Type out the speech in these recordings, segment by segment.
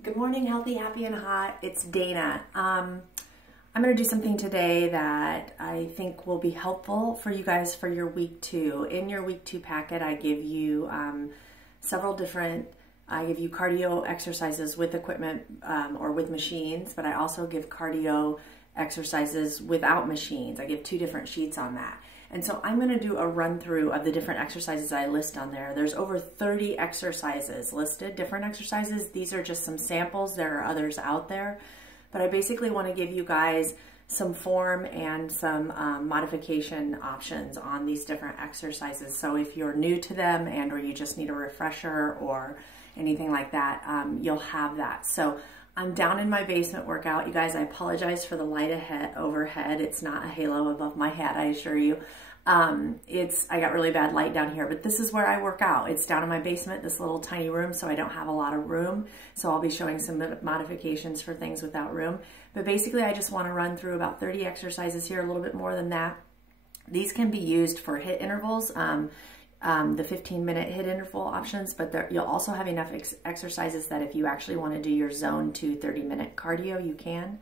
Good morning, healthy, happy, and hot. It's Dana. I'm going to do something today that I think will be helpful for you guys for your week 2. In your week 2 packet, I give you I give you cardio exercises with equipment or with machines, but I also give cardio exercises without machines. I give 2 different sheets on that. And so I'm going to do a run through of the different exercises I list on there. There's over 30 exercises listed, different exercises. These are just some samples. There are others out there, but I basically want to give you guys some form and some modification options on these different exercises. So if you're new to them and or you just need a refresher or anything like that, you'll have that. So I'm down in my basement workout. You guys, I apologize for the light overhead. It's not a halo above my head, I assure you. I got really bad light down here, but this is where I work out. It's down in my basement, this little tiny room, so I don't have a lot of room. So I'll be showing some modifications for things without room. But basically, I just want to run through about 30 exercises here, a little bit more than that. These can be used for HIIT intervals. The 15-minute HIIT interval options, but you'll also have enough exercises that if you actually want to do your zone 2 30-minute cardio, you can.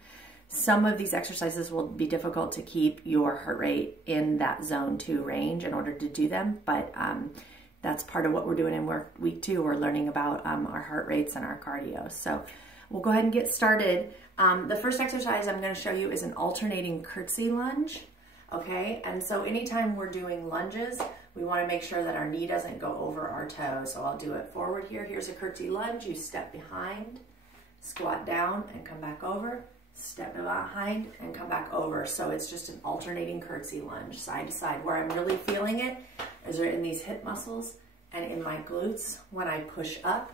Some of these exercises will be difficult to keep your heart rate in that zone 2 range in order to do them, but that's part of what we're doing in week 2. We're learning about our heart rates and our cardio. So we'll go ahead and get started. The first exercise I'm going to show you is an alternating curtsy lunge. Okay, and so anytime we're doing lunges, we want to make sure that our knee doesn't go over our toes. So I'll do it forward here. Here's a curtsy lunge. You step behind, squat down, and come back over. Step behind and come back over. So it's just an alternating curtsy lunge, side to side. Where I'm really feeling it is in these hip muscles and in my glutes. When I push up,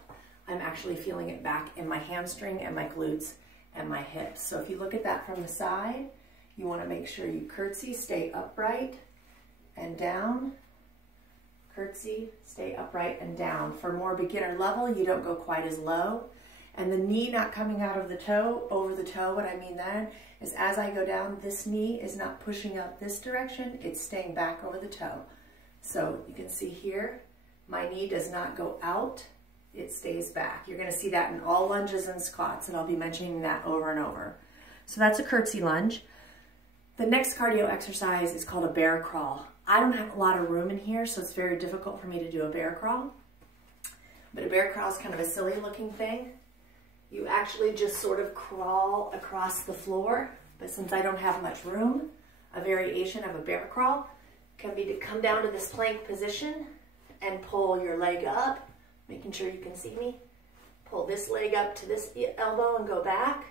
I'm actually feeling it back in my hamstring and my glutes and my hips. So if you look at that from the side, you want to make sure you curtsy, stay upright and down. Curtsy, stay upright and down. For more beginner level, you don't go quite as low. And the knee not coming out of the toe, over the toe, what I mean then is as I go down, this knee is not pushing up this direction, it's staying back over the toe. So you can see here, my knee does not go out, it stays back. You're gonna see that in all lunges and squats, and I'll be mentioning that over and over. So that's a curtsy lunge. The next cardio exercise is called a bear crawl. I don't have a lot of room in here, so it's very difficult for me to do a bear crawl. But a bear crawl is kind of a silly looking thing. You actually just sort of crawl across the floor, but since I don't have much room, a variation of a bear crawl can be to come down to this plank position and pull your leg up, making sure you can see me. Pull this leg up to this elbow and go back.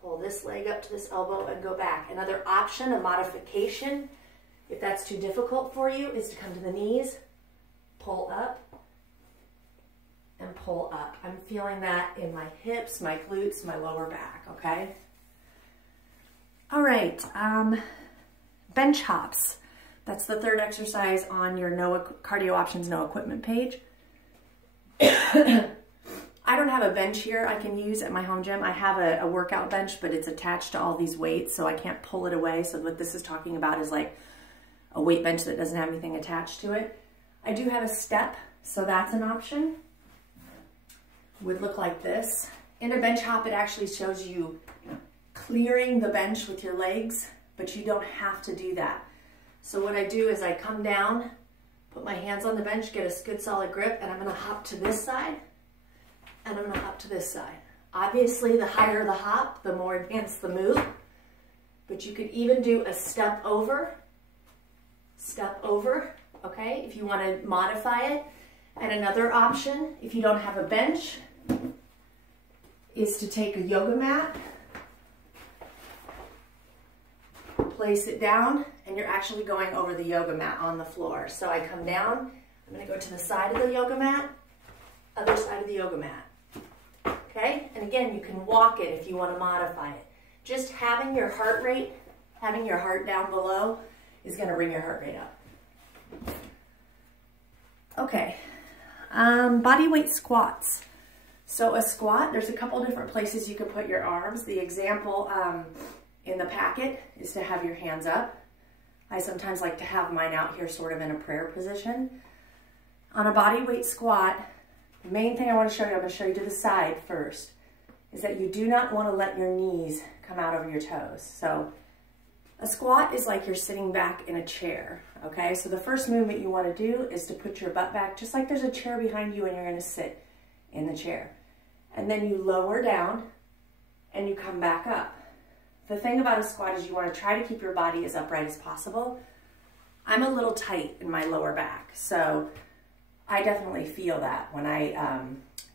Pull this leg up to this elbow and go back. Another option, a modification, if that's too difficult for you, is to come to the knees, pull up, and pull up. I'm feeling that in my hips, my glutes, my lower back, okay? All right, bench hops. That's the third exercise on your cardio options, no equipment page. I don't have a bench here I can use at my home gym. I have a workout bench, but it's attached to all these weights, so I can't pull it away. So what this is talking about is like a weight bench that doesn't have anything attached to it. I do have a step, so that's an option. Would look like this. In a bench hop, it actually shows you clearing the bench with your legs, but you don't have to do that. So what I do is I come down, put my hands on the bench, get a good solid grip, and I'm gonna hop to this side, and I'm gonna hop to this side. Obviously, the higher the hop, the more advanced the move, but you could even do a step over, okay, if you wanna modify it. And another option, if you don't have a bench, is to take a yoga mat, place it down, and you're actually going over the yoga mat on the floor. So I come down, I'm gonna go to the side of the yoga mat, other side of the yoga mat. Okay, and again, you can walk it if you want to modify it. Just having your heart rate, having your heart down below is going to bring your heart rate up. Okay, body weight squats. So a squat, there's a couple different places you can put your arms. The example in the packet is to have your hands up. I sometimes like to have mine out here sort of in a prayer position. On a body weight squat, the main thing I want to show you, I'm going to show you to the side first. is that you do not want to let your knees come out over your toes. So a squat is like you're sitting back in a chair, okay? So the first movement you want to do is to put your butt back, just like there's a chair behind you and you're going to sit in the chair. And then you lower down and you come back up. The thing about a squat is you want to try to keep your body as upright as possible. I'm a little tight in my lower back, so I definitely feel that when I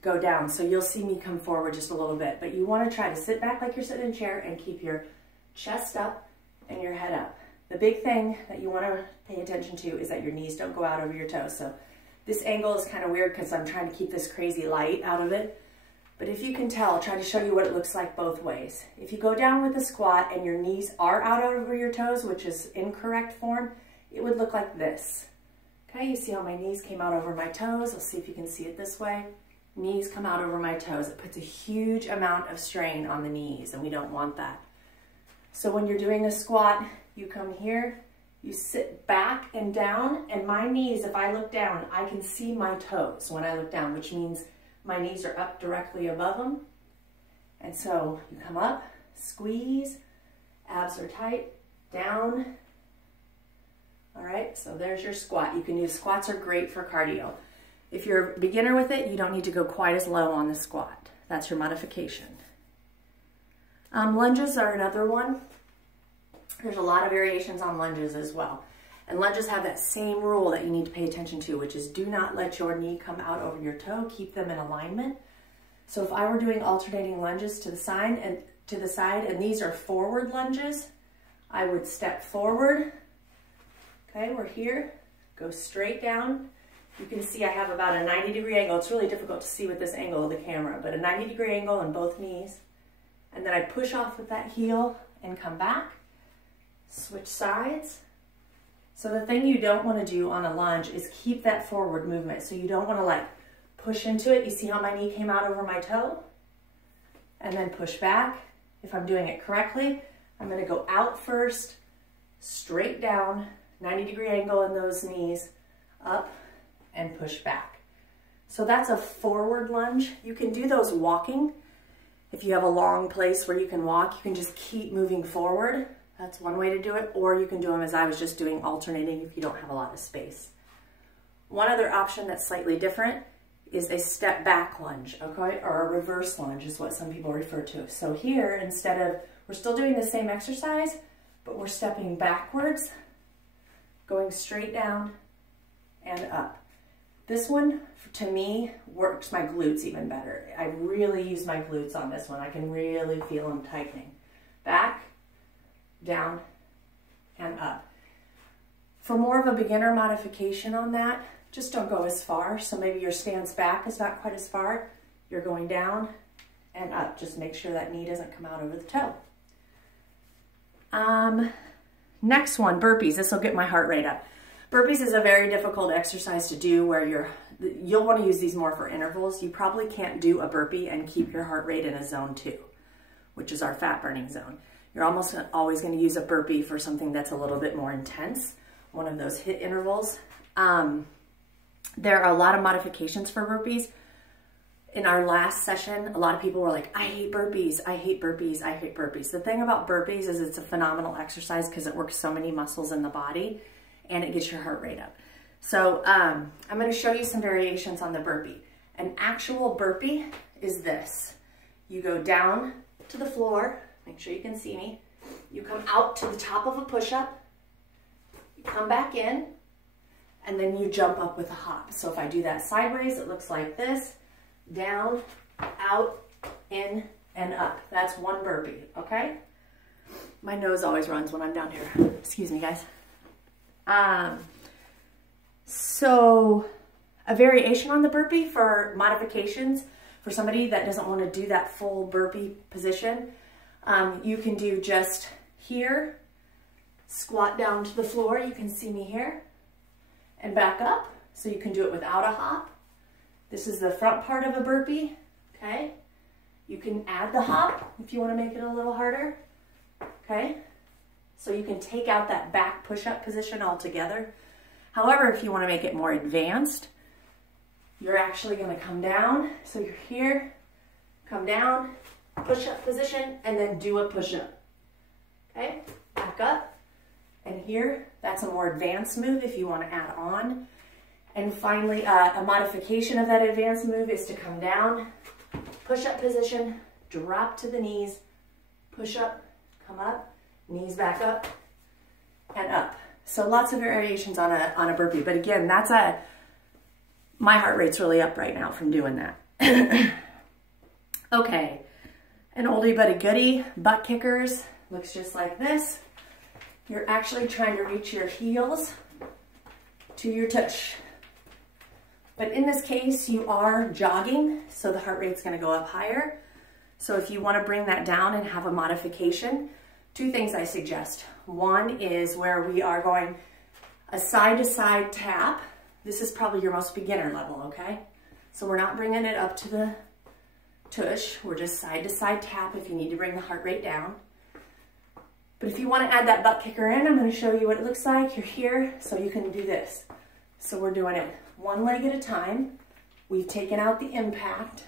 go down. So you'll see me come forward just a little bit, but you want to try to sit back like you're sitting in a chair and keep your chest up and your head up. The big thing that you want to pay attention to is that your knees don't go out over your toes. So this angle is kind of weird because I'm trying to keep this crazy light out of it. But if you can tell, I'll try to show you what it looks like both ways. If you go down with a squat and your knees are out over your toes, which is incorrect form, it would look like this. Okay, you see how my knees came out over my toes? Let's see if you can see it this way. Knees come out over my toes. It puts a huge amount of strain on the knees, and we don't want that. So when you're doing a squat, you come here, you sit back and down, and my knees, if I look down, I can see my toes when I look down, which means my knees are up directly above them. And so you come up, squeeze, abs are tight, down. All right, so there's your squat. You can use squats are great for cardio. If you're a beginner with it, you don't need to go quite as low on the squat. That's your modification. Lunges are another one. There's a lot of variations on lunges as well. And lunges have that same rule that you need to pay attention to, which is do not let your knee come out over your toe. Keep them in alignment. So if I were doing alternating lunges to the side, and these are forward lunges, I would step forward. Okay, we're here. Go straight down. You can see I have about a 90-degree angle. It's really difficult to see with this angle of the camera, but a 90-degree angle on both knees. And then I push off with that heel and come back. Switch sides. So the thing you don't want to do on a lunge is keep that forward movement. So you don't want to like push into it. You see how my knee came out over my toe? And then push back. If I'm doing it correctly, I'm going to go out first, straight down, 90-degree angle in those knees, up and push back. So that's a forward lunge. You can do those walking. If you have a long place where you can walk, you can just keep moving forward. That's one way to do it, or you can do them as I was just doing, alternating if you don't have a lot of space. One other option that's slightly different is a step back lunge, okay? Or a reverse lunge is what some people refer to. So here, instead of, we're still doing the same exercise, but we're stepping backwards, going straight down and up. This one, to me, works my glutes even better. I really use my glutes on this one. I can really feel them tightening. Back, down, and up. For more of a beginner modification on that, just don't go as far. So maybe your stance back is not quite as far. You're going down and up. Just make sure that knee doesn't come out over the toe. Next one, burpees. This will get my heart rate up. Burpees is a very difficult exercise to do where you'll want to use these more for intervals. You probably can't do a burpee and keep your heart rate in a zone 2, which is our fat burning zone. You're almost always going to use a burpee for something that's a little bit more intense, one of those HIIT intervals. There are a lot of modifications for burpees. In our last session, a lot of people were like, I hate burpees, I hate burpees, I hate burpees. The thing about burpees is it's a phenomenal exercise because it works so many muscles in the body and it gets your heart rate up. So I'm going to show you some variations on the burpee. An actual burpee is this. You go down to the floor. Make sure you can see me. You come out to the top of a push-up, you come back in, and then you jump up with a hop. So if I do that sideways, it looks like this. Down, out, in, and up. That's one burpee, okay? My nose always runs when I'm down here. Excuse me, guys. So a variation on the burpee for modifications, for somebody that doesn't want to do that full burpee position, you can do just here, squat down to the floor, you can see me here, and back up. So you can do it without a hop. This is the front part of a burpee, okay? You can add the hop if you want to make it a little harder, okay? So you can take out that back push-up position altogether. However, if you want to make it more advanced, you're actually going to come down. So you're here, come down, push-up position, and then do a push-up. Okay, back up. And here, that's a more advanced move if you want to add on. And finally, a modification of that advanced move is to come down, push-up position, drop to the knees, push up, come up, knees back up, and up. So lots of variations on a burpee. But again, my heart rate's really up right now from doing that. Okay, an oldie but a goodie, butt kickers, looks just like this. You're actually trying to reach your heels to your tush. But in this case, you are jogging, so the heart rate's gonna go up higher. So if you wanna bring that down and have a modification, two things I suggest. One is where we are going a side-to-side tap. This is probably your most beginner level, okay? So we're not bringing it up to the tush. We're just side-to-side tap if you need to bring the heart rate down. But if you want to add that butt kicker in, I'm going to show you what it looks like. You're here, so you can do this. So we're doing it one leg at a time. We've taken out the impact.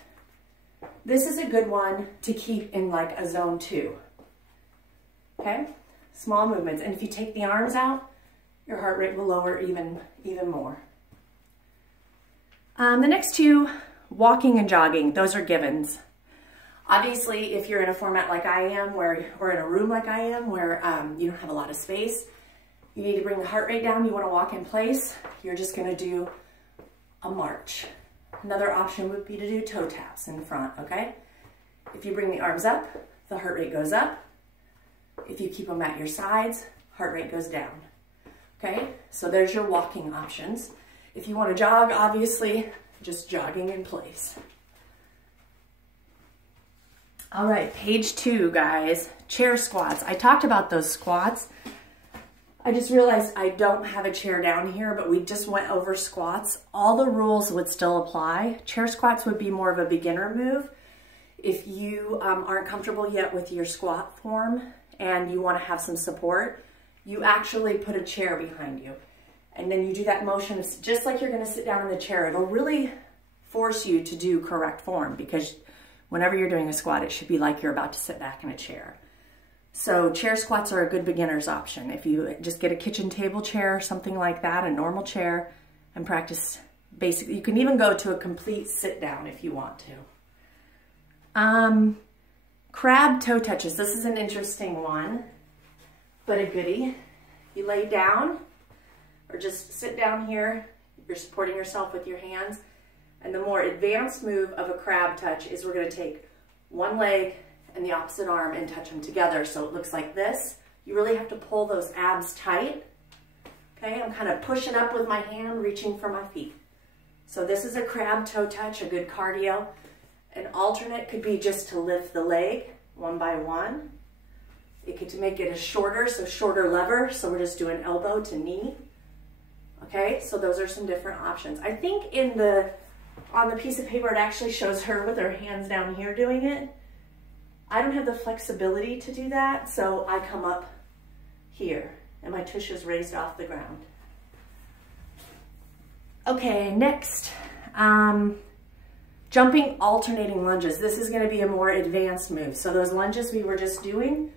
This is a good one to keep in like a zone 2. Okay? Small movements. And if you take the arms out, your heart rate will lower even more. The next two, walking and jogging, those are givens. Obviously, if you're in a format like I am, or in a room like I am, where you don't have a lot of space, you need to bring the heart rate down, you want to walk in place, you're just going to do a march. Another option would be to do toe taps in front, okay? If you bring the arms up, the heart rate goes up. If you keep them at your sides, heart rate goes down, okay? So there's your walking options. If you want to jog, obviously, just jogging in place. All right, page 2, guys, chair squats. I talked about those squats. I just realized I don't have a chair down here, but we just went over squats. All the rules would still apply. Chair squats would be more of a beginner move. If you aren't comfortable yet with your squat form and you want to have some support, you actually put a chair behind you. And then you do that motion just like you're going to sit down in the chair. It'll really force you to do correct form, because whenever you're doing a squat, it should be like you're about to sit back in a chair. So chair squats are a good beginner's option. If you just get a kitchen table chair or something like that, a normal chair, and practice basic. You can even go to a complete sit down if you want to. Crab toe touches. This is an interesting one, but a goodie. You lay down or just sit down here. You're supporting yourself with your hands. And the more advanced move of a crab touch is we're going to take one leg and the opposite arm and touch them together. So it looks like this. You really have to pull those abs tight. Okay, I'm kind of pushing up with my hand, reaching for my feet. So this is a crab toe touch, a good cardio. An alternate could be just to lift the leg one by one. It could make it a shorter, so shorter lever. So we're just doing elbow to knee. Okay, so those are some different options. I think on the piece of paper, it actually shows her with her hands down here doing it. I don't have the flexibility to do that, so I come up here and my tush is raised off the ground. Okay, next, jumping alternating lunges. This is going to be a more advanced move. So those lunges we were just doing,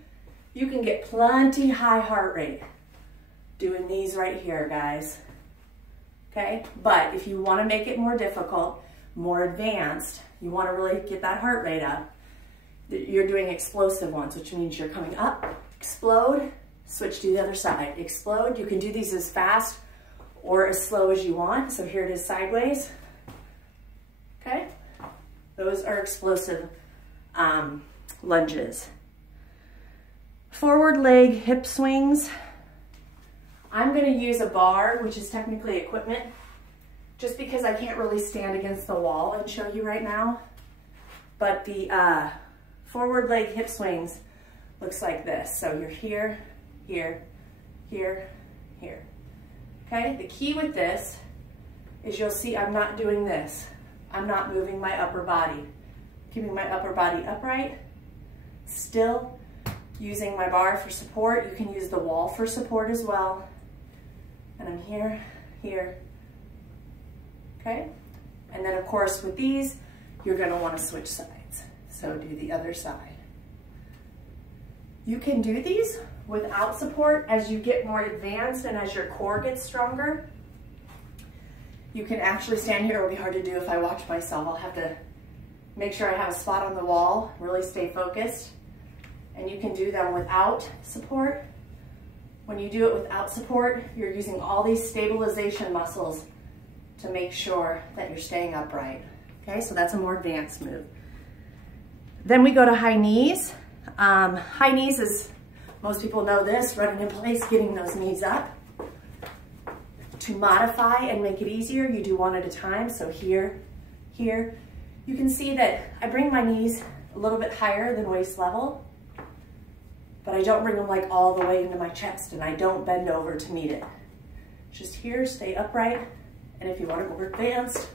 you can get plenty high heart rate doing these right here, guys. Okay, but if you want to make it more difficult, more advanced, you want to really get that heart rate up, you're doing explosive ones, which means you're coming up, explode, switch to the other side, explode. You can do these as fast or as slow as you want. So here it is sideways. Okay, those are explosive lunges. Forward leg hip swings. I'm going to use a bar, which is technically equipment, just because I can't really stand against the wall and show you right now. But the forward leg hip swings looks like this. So you're here, here, here, here. Okay, the key with this is you'll see I'm not doing this. I'm not moving my upper body. Keeping my upper body upright, still using my bar for support. You can use the wall for support as well. And I'm here, here, okay? And then of course with these, you're gonna wanna switch sides. So do the other side. You can do these without support as you get more advanced and as your core gets stronger. You can actually stand here. It will be hard to do if I watch myself. I'll have to make sure I have a spot on the wall, really stay focused. And you can do them without support. When you do it without support, you're using all these stabilization muscles to make sure that you're staying upright. Okay, so that's a more advanced move. Then we go to high knees. High knees is, most people know this, running in place, getting those knees up. To modify and make it easier, you do one at a time. So here, here. You can see that I bring my knees a little bit higher than waist level, but I don't bring them like all the way into my chest, and I don't bend over to meet it. Just here, stay upright, and if you want to go advanced,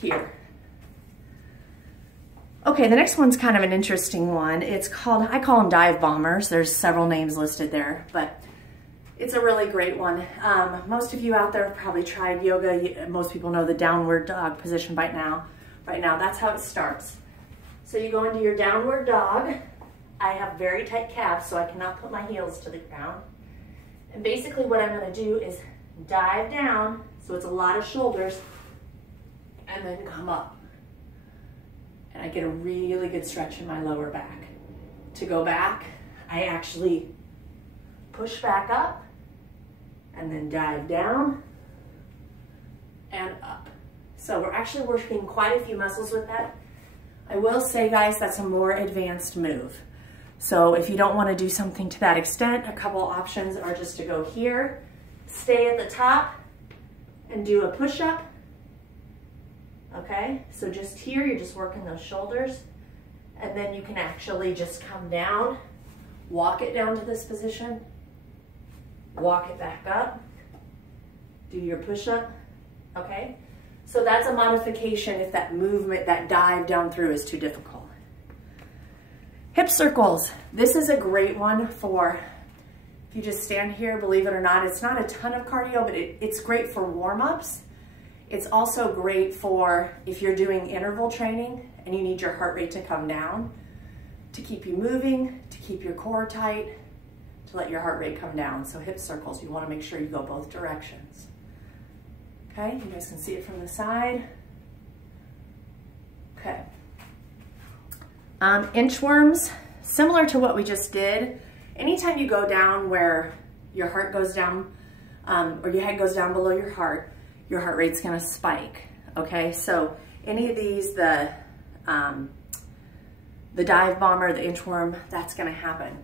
here. Okay, the next one's kind of an interesting one. It's called, I call them dive bombers. There's several names listed there, but it's a really great one. Most of you out there have probably tried yoga. Most people know the downward dog position by now. Right now, that's how it starts. So you go into your downward dog. I have very tight calves, so I cannot put my heels to the ground. And basically what I'm gonna do is dive down, so it's a lot of shoulders, and then come up. And I get a really good stretch in my lower back. To go back, I actually push back up, and then dive down, and up. So we're actually working quite a few muscles with that. I will say, guys, that's a more advanced move. So if you don't want to do something to that extent, a couple options are just to go here, stay at the top, and do a push-up. Okay, so just here, you're just working those shoulders, and then you can actually just come down, walk it down to this position, walk it back up, do your push-up, okay? So that's a modification if that movement, that dive down through is too difficult. Hip circles. This is a great one for, if you just stand here, believe it or not, it's not a ton of cardio, but it's great for warm-ups. It's also great for if you're doing interval training and you need your heart rate to come down, to keep you moving, to keep your core tight, to let your heart rate come down. So hip circles, you want to make sure you go both directions. Okay, you guys can see it from the side. Okay. Inchworms, similar to what we just did. Anytime you go down where your heart goes down, or your head goes down below your heart rate's gonna spike, okay? So any of these, the dive bomber, the inchworm, that's gonna happen.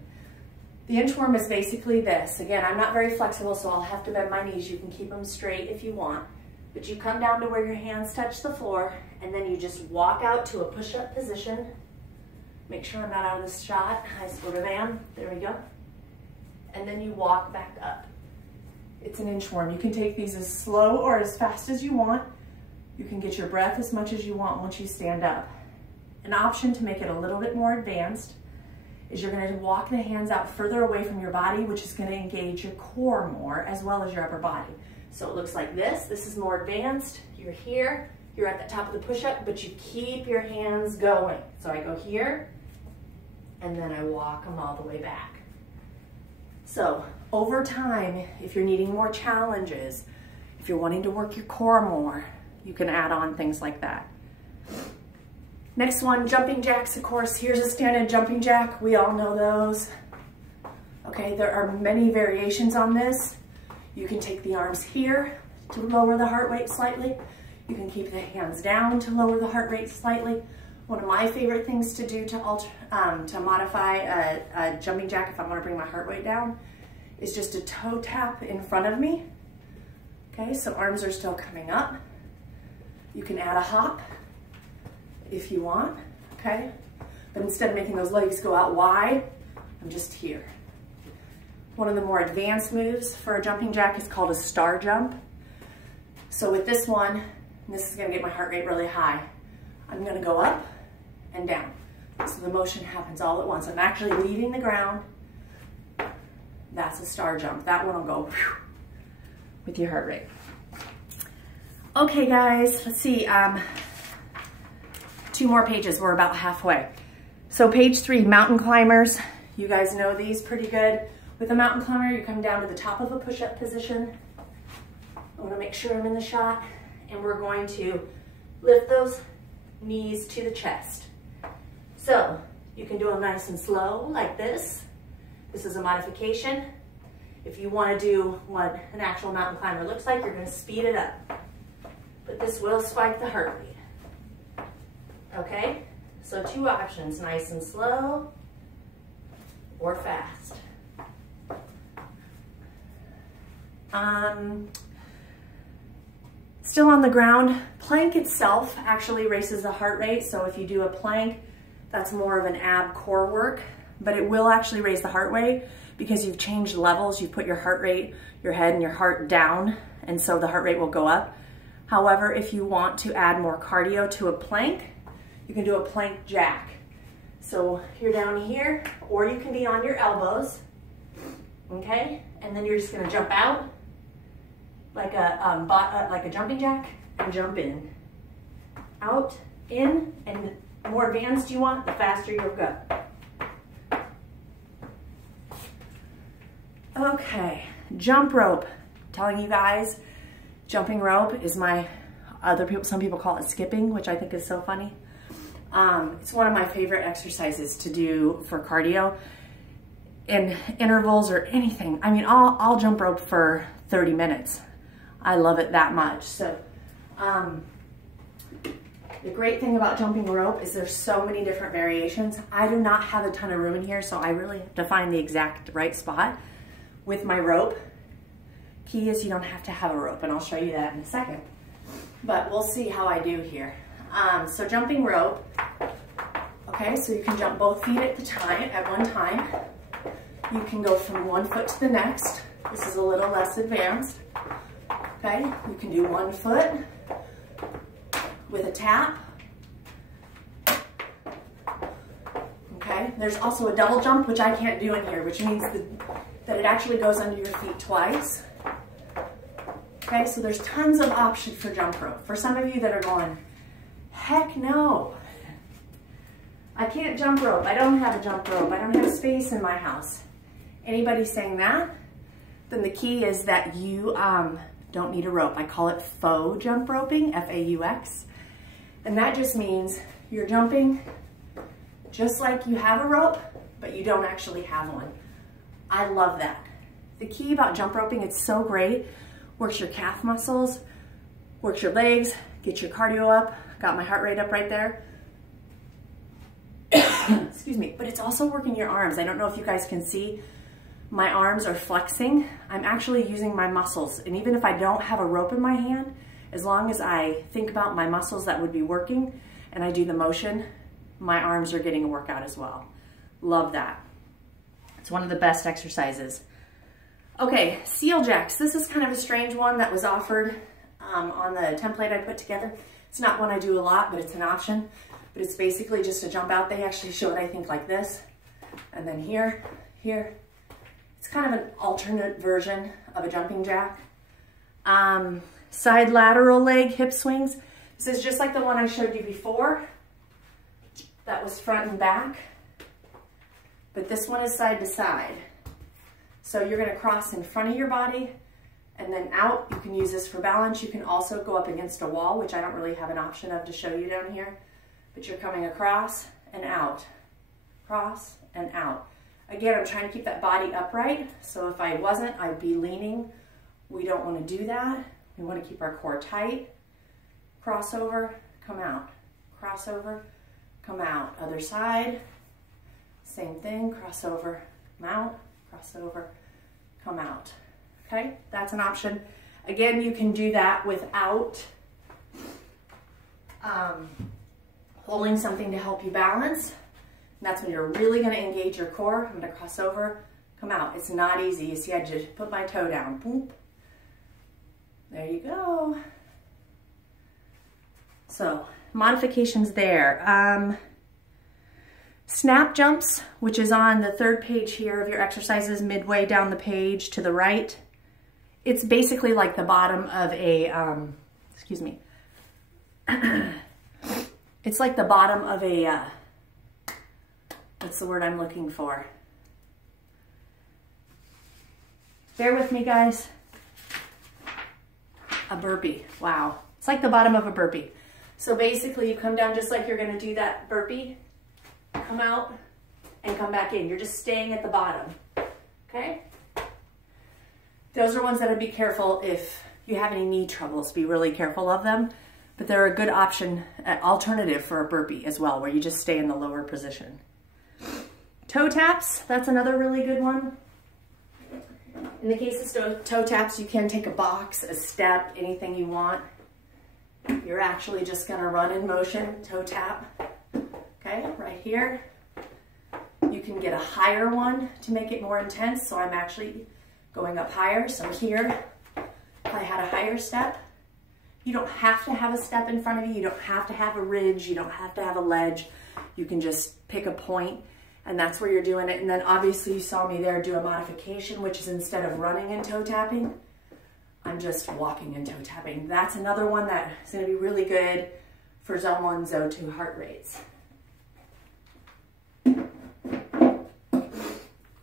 The inchworm is basically this. Again, I'm not very flexible, so I'll have to bend my knees. You can keep them straight if you want. But you come down to where your hands touch the floor, and then you just walk out to a push-up position. Make sure I'm not out of this shot. I sort of am. There we go. And then you walk back up. It's an inchworm. You can take these as slow or as fast as you want. You can get your breath as much as you want once you stand up. An option to make it a little bit more advanced is you're going to walk the hands out further away from your body, which is going to engage your core more as well as your upper body. So it looks like this. This is more advanced. You're here. You're at the top of the push-up, but you keep your hands going. So I go here, and then I walk them all the way back. So over time, if you're needing more challenges, if you're wanting to work your core more, you can add on things like that. Next one, jumping jacks, of course. Here's a standard jumping jack. We all know those. Okay, there are many variations on this. You can take the arms here to lower the heart rate slightly. You can keep the hands down to lower the heart rate slightly. One of my favorite things to do to modify a jumping jack if I want to bring my heart rate down is just a toe tap in front of me. Okay, so arms are still coming up. You can add a hop if you want, okay? But instead of making those legs go out wide, I'm just here. One of the more advanced moves for a jumping jack is called a star jump. So with this one, this is gonna get my heart rate really high. I'm gonna go up and down. So the motion happens all at once. I'm actually leaving the ground. That's a star jump. That one will go with your heart rate. Okay guys, let's see. 2 more pages, we're about halfway. So page 3, mountain climbers. You guys know these pretty good. With a mountain climber, you come down to the top of a push-up position. I wanna make sure I'm in the shot. And we're going to lift those knees to the chest. So you can do them nice and slow like this. This is a modification. If you wanna do what an actual mountain climber looks like, you're gonna speed it up. But this will spike the heart rate. Okay? So 2 options, nice and slow or fast. Still on the ground, plank itself actually raises the heart rate. So if you do a plank, that's more of an ab core work, but it will actually raise the heart rate because you've changed levels. You've put your heart rate, your head and your heart down, and so the heart rate will go up. However, if you want to add more cardio to a plank, you can do a plank jack. So you're down here, or you can be on your elbows, okay? And then you're just gonna jump out like a jumping jack and jump in. Out, in, and the more advanced you want, the faster you'll go. Okay, jump rope. I'm telling you guys, jumping rope is some people call it skipping, which I think is so funny. It's one of my favorite exercises to do for cardio in intervals or anything. I mean, I'll jump rope for 30 minutes. I love it that much. So the great thing about jumping rope is there's so many different variations. I do not have a ton of room in here, so I really have to find the exact right spot with my rope. Key is you don't have to have a rope, and I'll show you that in a second. But we'll see how I do here. So jumping rope, okay, so you can jump both feet at one time. You can go from one foot to the next. This is a little less advanced. Okay, you can do 1 foot with a tap. Okay, there's also a double jump, which I can't do in here, which means that it actually goes under your feet twice. Okay, so there's tons of options for jump rope. For some of you that are going, heck no, I can't jump rope. I don't have a jump rope. I don't have space in my house. Anybody saying that, then the key is that you don't need a rope. I call it faux jump roping, F-A-U-X. And that just means you're jumping just like you have a rope, but you don't actually have one. I love that. The key about jump roping, it's so great. Works your calf muscles, works your legs, gets your cardio up. Got my heart rate up right there. Excuse me, but it's also working your arms. I don't know if you guys can see, my arms are flexing. I'm actually using my muscles. And even if I don't have a rope in my hand, as long as I think about my muscles that would be working and I do the motion, my arms are getting a workout as well. Love that. It's one of the best exercises. Okay, seal jacks. This is kind of a strange one that was offered on the template I put together. It's not one I do a lot, but it's an option. But it's basically just a jump out. They actually show it, I think, like this. And then here, here. It's kind of an alternate version of a jumping jack. Side lateral leg hip swings. This is just like the one I showed you before. That was front and back. But this one is side to side. So you're gonna cross in front of your body and then out. You can use this for balance. You can also go up against a wall, which I don't really have an option of to show you down here. But you're coming across and out. Cross and out. Again, I'm trying to keep that body upright. So if I wasn't, I'd be leaning. We don't want to do that. We want to keep our core tight. Crossover, come out. Crossover, come out. Other side, same thing. Crossover, come out. Crossover, come out. Okay, that's an option. Again, you can do that without holding something to help you balance. And that's when you're really going to engage your core. I'm going to cross over, come out. It's not easy. You see, I just put my toe down. Boop. There you go. So, modifications there. Snap jumps, which is on the 3rd page here of your exercises, midway down the page to the right. It's basically like the bottom of a, excuse me. It's like the bottom of a what's the word I'm looking for? Bear with me, guys. A burpee. Wow. It's like the bottom of a burpee. So basically you come down just like you're going to do that burpee. Come out and come back in. You're just staying at the bottom. Okay? Those are ones that I'd be careful if you have any knee troubles. Be really careful of them. But they're a good option, alternative for a burpee as well, where you just stay in the lower position. Toe taps, that's another really good one. In the case of toe taps, you can take a box, a step, anything you want. You're actually just gonna run in motion, toe tap. Okay, right here. You can get a higher one to make it more intense, so I'm actually going up higher. So here, if I had a higher step, you don't have to have a step in front of you. You don't have to have a ridge. You don't have to have a ledge. You can just pick a point, and that's where you're doing it. And then obviously you saw me there do a modification, which is instead of running and toe tapping, I'm just walking and toe tapping. That's another one that is going to be really good for zone 1, zone 2 heart rates.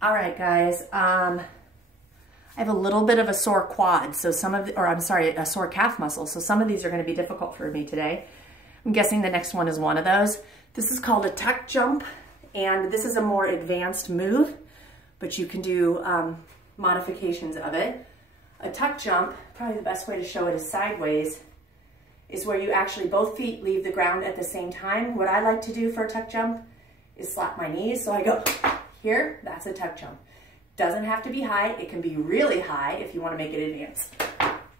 All right, guys. I have a little bit of a sore quad, so a sore calf muscle. So some of these are going to be difficult for me today. I'm guessing the next one is one of those. This is called a tuck jump, and this is a more advanced move, but you can do modifications of it. A tuck jump, probably the best way to show it is sideways, is where you actually both feet leave the ground at the same time. What I like to do for a tuck jump is slap my knees. So I go here, that's a tuck jump. Doesn't have to be high. It can be really high if you want to make it advanced.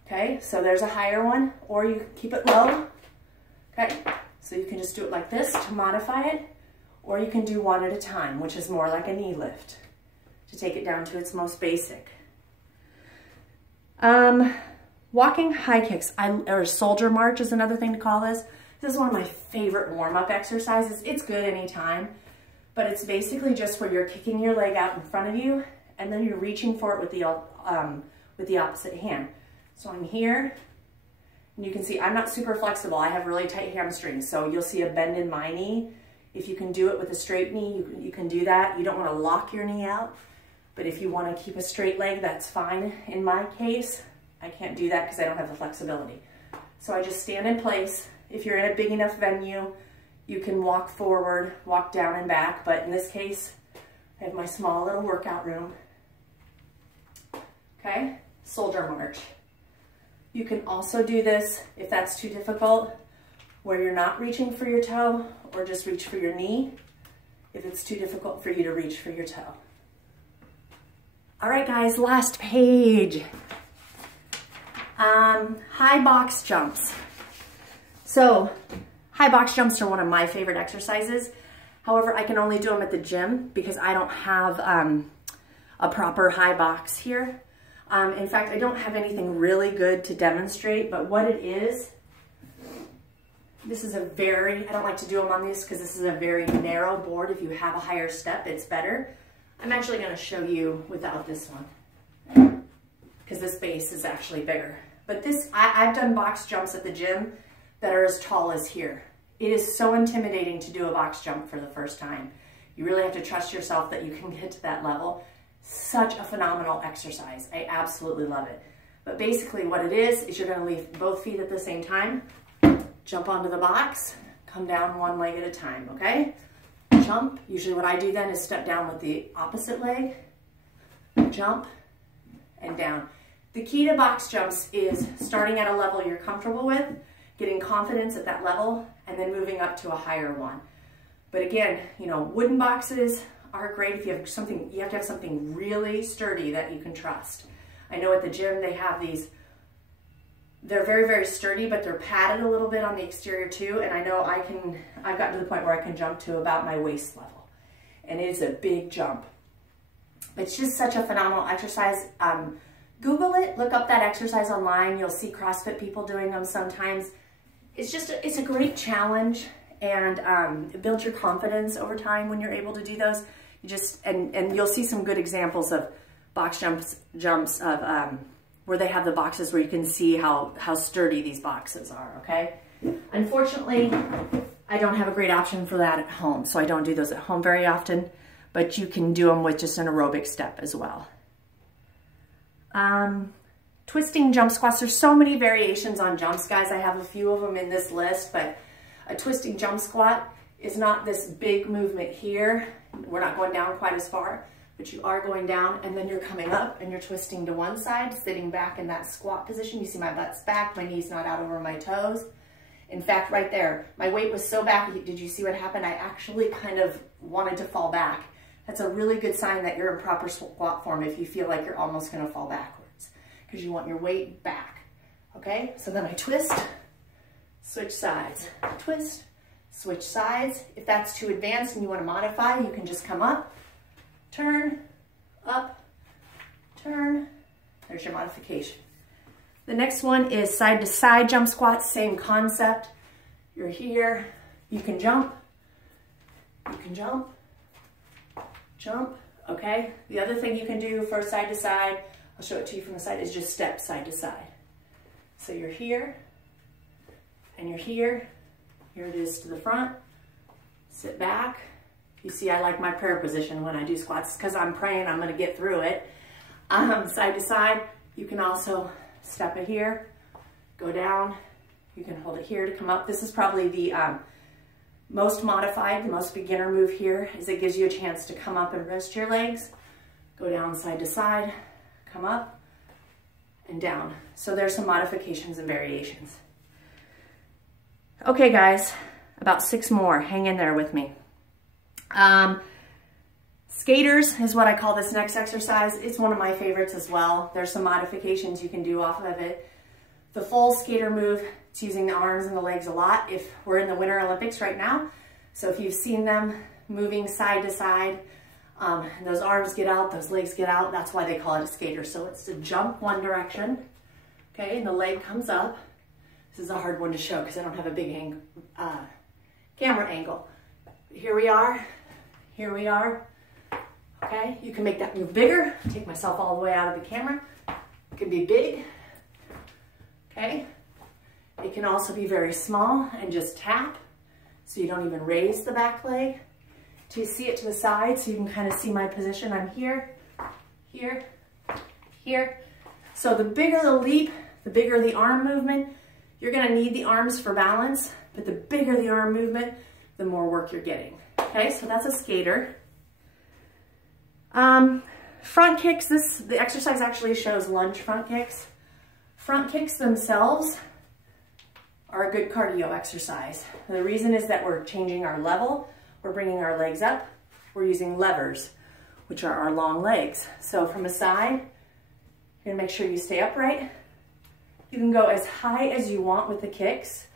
Okay, so there's a higher one, or you keep it low. Okay, so you can just do it like this to modify it, or you can do one at a time, which is more like a knee lift to take it down to its most basic. Walking high kicks, or soldier march is another thing to call this. This is one of my favorite warm-up exercises. It's good anytime, but it's basically just where you're kicking your leg out in front of you, and then you're reaching for it with the opposite hand. So I'm here, and you can see I'm not super flexible. I have really tight hamstrings, so you'll see a bend in my knee. If you can do it with a straight knee, you can do that. You don't want to lock your knee out, but if you want to keep a straight leg, that's fine. In my case, I can't do that because I don't have the flexibility. So I just stand in place. If you're in a big enough venue, you can walk forward, walk down and back, but in this case, I have my small little workout room. Okay, soldier march. You can also do this, if that's too difficult, where you're not reaching for your toe, or just reach for your knee, if it's too difficult for you to reach for your toe. All right, guys, last page. High box jumps. So, high box jumps are one of my favorite exercises. However, I can only do them at the gym because I don't have a proper high box here. In fact, I don't have anything really good to demonstrate, but what it is, this is I don't like to do them on these because this is a very narrow board. If you have a higher step, it's better. I'm actually going to show you without this one because this base is actually bigger. But this, I've done box jumps at the gym that are as tall as here. It is so intimidating to do a box jump for the first time. You really have to trust yourself that you can get to that level. Such a phenomenal exercise. I absolutely love it. But basically what it is you're going to leave both feet at the same time, jump onto the box, come down one leg at a time, okay? Jump. Usually what I do then is step down with the opposite leg, jump, and down. The key to box jumps is starting at a level you're comfortable with, getting confidence at that level, and then moving up to a higher one. But again, you know, wooden boxes are great if you have something, you have to have something really sturdy that you can trust. I know at the gym they have these, they're very, very sturdy, but they're padded a little bit on the exterior too. And I know I've gotten to the point where I can jump to about my waist level. And it is a big jump. It's just such a phenomenal exercise. Google it, look up that exercise online. You'll see CrossFit people doing them sometimes. It's a great challenge, and it builds your confidence over time when you're able to do those. And you'll see some good examples of box jumps of where they have the boxes where you can see how sturdy these boxes are, okay? Unfortunately, I don't have a great option for that at home, so I don't do those at home very often, but you can do them with just an aerobic step as well. Twisting jump squats. There's so many variations on jumps, guys. I have a few of them in this list, but a twisting jump squat is not this big movement here. We're not going down quite as far, but you are going down and then you're coming up and you're twisting to one side, sitting back in that squat position. You see my butt's back, my knee's not out over my toes. In fact, right there, my weight was so back. Did you see what happened? I actually kind of wanted to fall back. That's a really good sign that you're in proper squat form if you feel like you're almost gonna fall backwards, because you want your weight back, okay? So then I twist, switch sides, twist, switch sides. If that's too advanced and you wanna modify, you can just come up, turn, up, turn. There's your modification. The next one is side to side jump squats, same concept. You're here, you can jump, jump, okay? The other thing you can do for side to side, I'll show it to you from the side, is just step side to side. So you're here, and you're here. Here it is to the front. Sit back. You see, I like my prayer position when I do squats because I'm praying I'm gonna get through it. Side to side, you can also step it here, go down. You can hold it here to come up. This is probably the most modified, the most beginner move here, is it gives you a chance to come up and rest your legs, go down side to side, come up and down. So there's some modifications and variations. Okay guys, about 6 more, hang in there with me. Skaters is what I call this next exercise. It's one of my favorites as well. There's some modifications you can do off of it. The full skater move, it's using the arms and the legs a lot if we're in the Winter Olympics right now. So if you've seen them moving side to side, those arms get out, those legs get out, that's why they call it a skater. So it's to jump one direction, okay, and the leg comes up. This is a hard one to show because I don't have a big camera angle. Here we are, okay? You can make that move bigger, take myself all the way out of the camera. It can be big, okay? It can also be very small and just tap, so you don't even raise the back leg. To see it to the side, so you can kind of see my position. I'm here, here, here. So the bigger the leap, the bigger the arm movement. You're gonna need the arms for balance, but the bigger the arm movement, the more work you're getting. Okay, so that's a skater. Front kicks, the exercise actually shows lunge front kicks. Front kicks themselves are a good cardio exercise. The reason is that we're changing our level, we're bringing our legs up, we're using levers, which are our long legs. So from a side, you're gonna make sure you stay upright. You can go as high as you want with the kicks.